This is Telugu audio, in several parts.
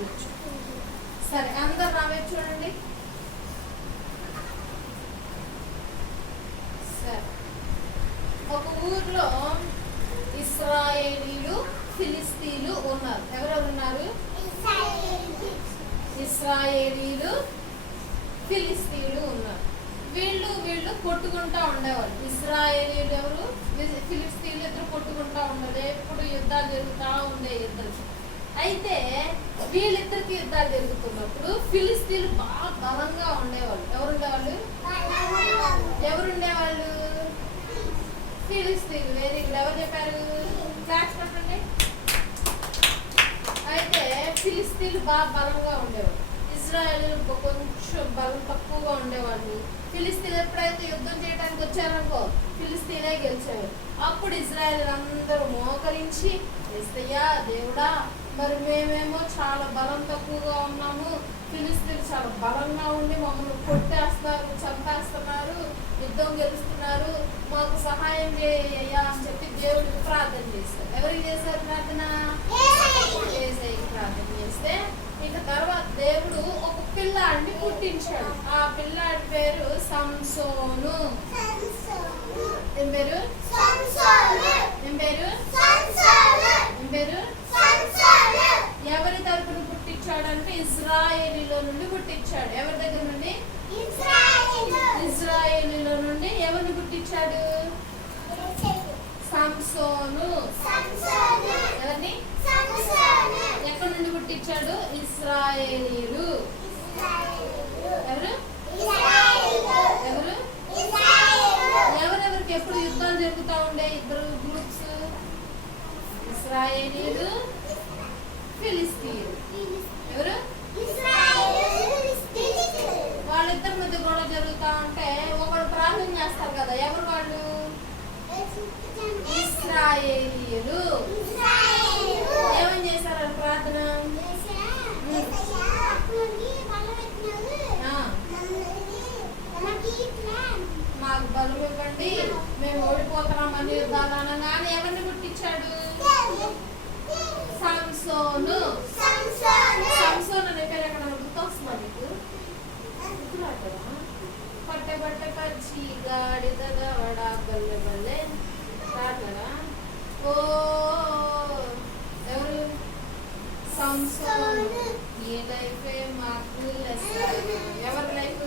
చూడొచ్చు. సరే, అందరు నా వైపు చూడండి. సరే, ఒక ఊర్లో ఇశ్రాయేలీలు ఫిలిస్తీన్లు ఉన్నారు. ఎవరెవరు ఉన్నారు? ఇశ్రాయేలీలు ఫిలిస్తీన్లు ఉన్నారు. వీళ్ళు కొట్టుకుంటా ఉండేవాళ్ళు. ఇశ్రాయేలీలు ఎవరు, ఫిలిస్తీన్లు ఇద్దరు కొట్టుకుంటా ఉండేది. ఎప్పుడు యుద్ధాలు జరుగుతూ ఉండే ఇద్దరు. అయితే వీళ్ళిద్దరికి యుద్ధాలు జరుగుతున్నప్పుడు ఫిలిస్తీన్లు బాగా బలంగా ఉండేవాళ్ళు. ఎవరుండేవాళ్ళు? ఫిలిస్తీన్లు. Very good. ఎవరు చెప్పారు? క్లాస్ పెట్టండి. అయితే ఫిలిస్తీన్లు బాగా బలంగా ఉండేవాళ్ళు. ఇజ్రాయేలీలు కొంచెం బలం తక్కువగా ఉండేవాళ్ళు. ఫిలిస్తీన్ ఎప్పుడైతే యుద్ధం చేయడానికి వచ్చారనుకో ఫిలిస్తీనే గెలిచేవారు. అప్పుడు ఇజ్రాయేలీలు అందరూ మోకరించి, యేసయ్యా దేవుడా, మరి మేమేమో చాలా బలం తక్కువగా ఉన్నాము, ఫిలిస్తీన్లు చాలా బలంగా ఉండి మమ్మల్ని కొట్టేస్తారు, చంపేస్తున్నారు, యుద్ధం గెలుస్తున్నారు, మాకు సహాయం చేయ్యా అని చెప్పి దేవుడికి ప్రార్థన చేశారు. ఎవరికి చేశారు ప్రార్థన? యేసయ్యకి ప్రార్థన చేస్తే ఇక తర్వాత దేవుడు ఒక పిల్లాడిని పుట్టించాడు. ఆ పిల్లాడి పేరు సంసోను. ఏం పేరు? ఎవరి తరపున పుట్టించాడంటే ఇజ్రాయేలీలో నుండి పుట్టించాడు. ఎవరి దగ్గర నుండి? ఇజ్రాయేలీలో నుండి. ఎవరిని పుట్టించాడు? సంసోను. ఎవరిని? ఎక్కడి నుండి పుట్టించాడు? ఇశ్రాయేలీలు. ఎవరు? ఎవరెవరికి ఎప్పుడు యుద్ధాలు జరుగుతూ ఉండే? ఇద్దరు గ్రూప్స్, ఇశ్రాయేలీలు, ఫిలిస్తీన్లు. ఎవరు? వాళ్ళిద్దరి మధ్య గొడవ జరుగుతూ ఉంటే ఒకడు ప్రార్థన చేస్తారు కదా. ఎవరు వాళ్ళు? ఇశ్రాయేలీలు. ఏమని చేశారు ప్రార్థన? మాకు బలం ఇవ్వండి, మేము ఓడిపోతున్నామని యుద్ధాలు అనగానే ఎవరిని పుట్టించాడు? సంసోను. సంసోను అనే పేరు ఎక్కడ గుర్తొస్తుందా మీకు? పట్టె పట్టె పచ్చి గాడిదగా వడా బల్లె బల్లె రాట్లరా? ఓ ఎవరు? సంసోను. ఈ లైఫ్ మాకు ఎవరి లైఫ్?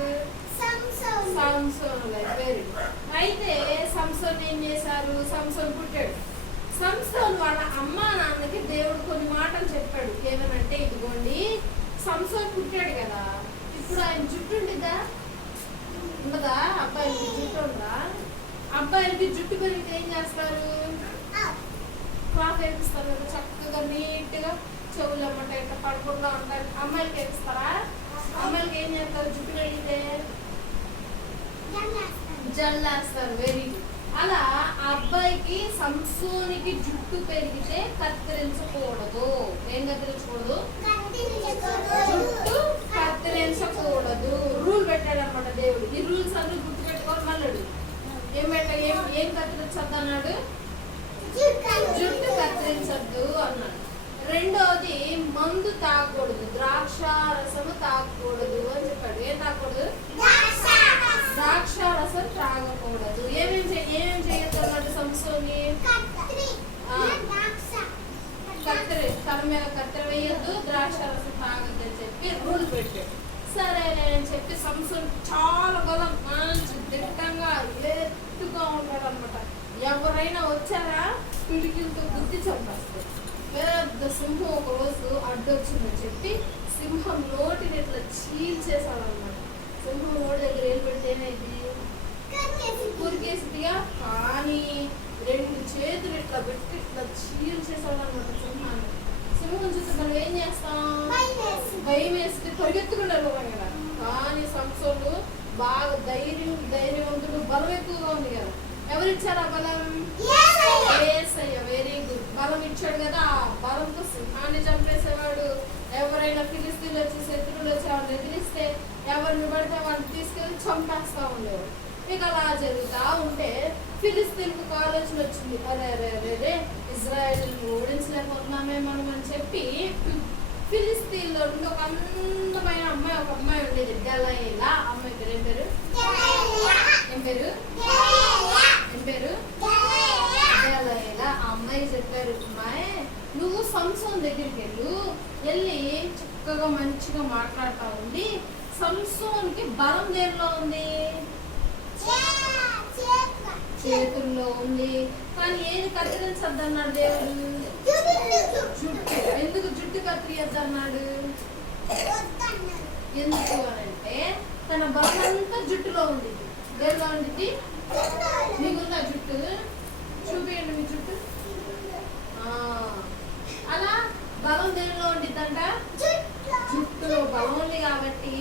సంసోను లైఫ్. Very good. అయితే సంసోన్ ఏం చేశారు? సంసోన్ పుట్టాడు. సంసోన్ వాళ్ళ అమ్మా నాన్నకి దేవుడు కొన్ని మాటలు చెప్పాడు. ఏమనంటే, ఇదిగోండి సంసోన్ పుట్టాడు కదా, ఇప్పుడు ఆయన జుట్టు ఉండిద్దా? ఉండదా? అబ్బాయిలకి జుట్టు ఉందా? అబ్బాయిలకి జుట్టు పెరిగితే ఏం చేస్తారు? క్లాత్ వేపిస్తారు కదా, చక్కగా నీట్ గా చెవులు అమ్మంటే ఇట్లా పడకుండా ఉంటారు. అమ్మాయిలకి వేపిస్తారా? అమ్మాయిలకి ఏం చేస్తారు? జుట్టు పెరిగితే జల్లేస్తారు. Very good. అలా ఆ అబ్బాయికి సంసోనికి జుట్టు పెరిగితే కత్తిరించకూడదు. ఏం కత్తిరించకూడదు? జుట్టు కత్తిరించకూడదు. రూల్ పెట్టాడు అనమాట దేవుడు. ఈ రూల్స్ అన్ని గుర్తు పెట్టుకోవాలి. మళ్ళీ ఏం కత్తిరించద్దు అన్నాడు? జుట్టు కత్తిరించద్దు అన్నాడు. రెండోది, మందు తాగకూడదు, ద్రాక్ష రసము తాగకూడదు అని చెప్పాడు. ఏం తాగకూడదు? ద్రాక్ష రసం తాగకూడదు. ఏమేం చేయొద్దు అన్నాడు సంసోని? కత్తెర, తన మీద కత్తెర వేయద్దు, ద్రాక్ష రసం తాగద్దు అని చెప్పి రూల్ పెట్టాడు. సరేలే అని చెప్పి సంసోన్ చాలా బలం, మంచి దిట్టంగా ఎత్తుగా ఉంటాడు అనమాట. ఎవరైనా వచ్చారా పిడికిలతో గుద్ది చంపేస్తారు. పెద్ద సింహం ఒక రోజు అడ్డొచ్చిందని చెప్పి సింహం నోటిని ఇట్లా చీల్చేసాడు అనమాట. సింహం నోటి దగ్గర ఏం పెడితేనేది కురికేసిదిగా, కానీ రెండు చేతులు ఇట్లా పెట్టి ఇట్లా చీల్చేసాడు అనమాట సింహాన్ని. సింహం చూస్తే మనం ఏం చేస్తాం? భయం వేస్తే పరిగెత్తుకుంటారు కదా. కానీ సంసోను బాగా ధైర్యవంతుడు, బలం ఎక్కువగా ఉంది కదా. ఎవరిచ్చారు ఆ బలం? యేసయ్య. Very good. బలం ఇచ్చాడు కదా, ఆ బలంతో సింహాన్ని చంపేసేవాడు. ఎవరైనా ఫిలిస్తీన్లు వచ్చి, శత్రువులు వచ్చి వాళ్ళని ఎదిరిస్తే ఎవరిని పడితే వాళ్ళని తీసుకెళ్ళి చంపేస్తా ఉండేవాడు. ఇక అలా జరుగుతూ ఉంటే ఫిలిస్తీన్కు ఆలోచన వచ్చింది, అరే ఇజ్రాయేల్ ఓడించలేకపోతున్నామే మనం అని చెప్పి ఫిలిస్తీన్ ఇస్రాయేల్ నుండి ఒక అందమైన అమ్మాయి, ఒక అమ్మాయి ఉండేది. డెలైలా. అమ్మాయి పేరు ఏం పేరు? ఏం పేరు? ఏం పేరు? డెలైలా. ఆ అమ్మాయి చెప్పారు, అమ్మాయి నువ్వు సంసోన్ దగ్గరికి వెళ్ళి చక్కగా మంచిగా మాట్లాడుతూ ఉంది. సంసోన్కి బలం దేనిలో ఉంది? చేతుల్లో ఉంది. కానీ ఏది కత్తిరించద్దన్నాడు దేవుడు? జుట్టు. ఎందుకు జుట్టు కత్తిరియద్దన్నాడు? ఎందుకు అనంటే తన బలం అంతా జుట్టులో ఉండిద్ది. దేనిలో ఉండిద్ది? మీకుందా జుట్టు? చూపియండి మీ జుట్టు. అలా బలం దేనిలో ఉండిద్దంట? జుట్టులో బలం ఉంది కాబట్టి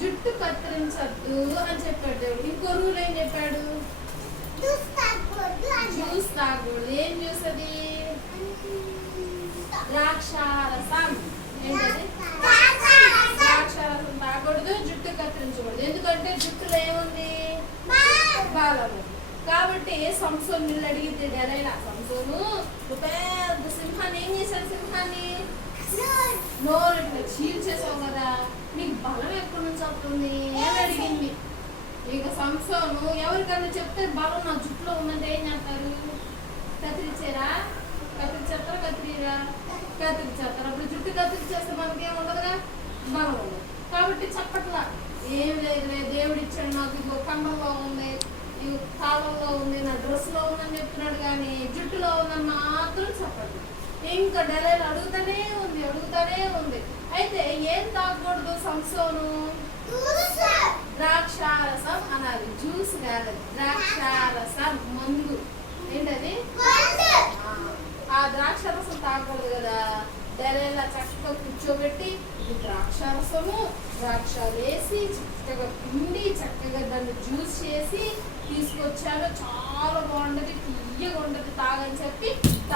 జుట్టు కత్తిరించద్దు అని చెప్పాడు దేవుడు. ఇంకో రూల్ ఏం చెప్పాడు? జ్యూస్ తాగకూడదు. ఏం జ్యూస్ అది? ద్రాక్షారసం. ఏంటది? ద్రాక్షారసం తాగకూడదు, జుట్టు కత్తిరించకూడదు. ఎందుకంటే జుట్టులో ఏముంది? బలం. కాబట్టి సంసోను వీళ్ళు అడిగితే డెలైలా, సంసోను పెద్ద సింహాన్ని ఏం చేశాడు? సింహాన్ని నోరు ఇట్లా చీల్చేసావు కదా, నీకు బలం ఎక్కడి నుంచి వస్తుంది అని అడిగింది. ఇక సంసోను ఎవరికన్నా చెప్తే బలం నా జుట్టులో ఉందంటే ఏం చేస్తారు? కత్తిరించారా? కత్తిరించేస్తారా? కత్తిరించేస్తారు. అప్పుడు జుట్టు కత్తిరించేస్తే మనకేం ఉండదుగా, బలం ఉండదు. కాబట్టి చెప్పట్లా, ఏం లేదులే దేవుడు ఇచ్చాడు నాకు, ఇదిగో కండంలో ఉంది, ఇది కాలంలో ఉంది, నా డ్రెస్లో ఉందని చెప్తున్నాడు. కానీ జుట్టులో ఉందని మాత్రం చెప్పట్లేదు. ఇంకా డెలైలా అడుగుతానే ఉంది. అయితే ఏం తాగకూడదు సంసోను? ద్రాక్షారసం అనాలి, జ్యూస్ కాదు. ద్రాక్షారసం మందు. ఏంటది? ఆ ద్రాక్షారసం తాగకూడదు కదా. డెలైలా చక్కగా కూర్చోబెట్టి ద్రాక్షారసము, ద్రాక్షాలు వేసి చక్కగా పిండి చక్కగా దాన్ని జ్యూస్ చేసి తీసుకొచ్చాడు. చాలా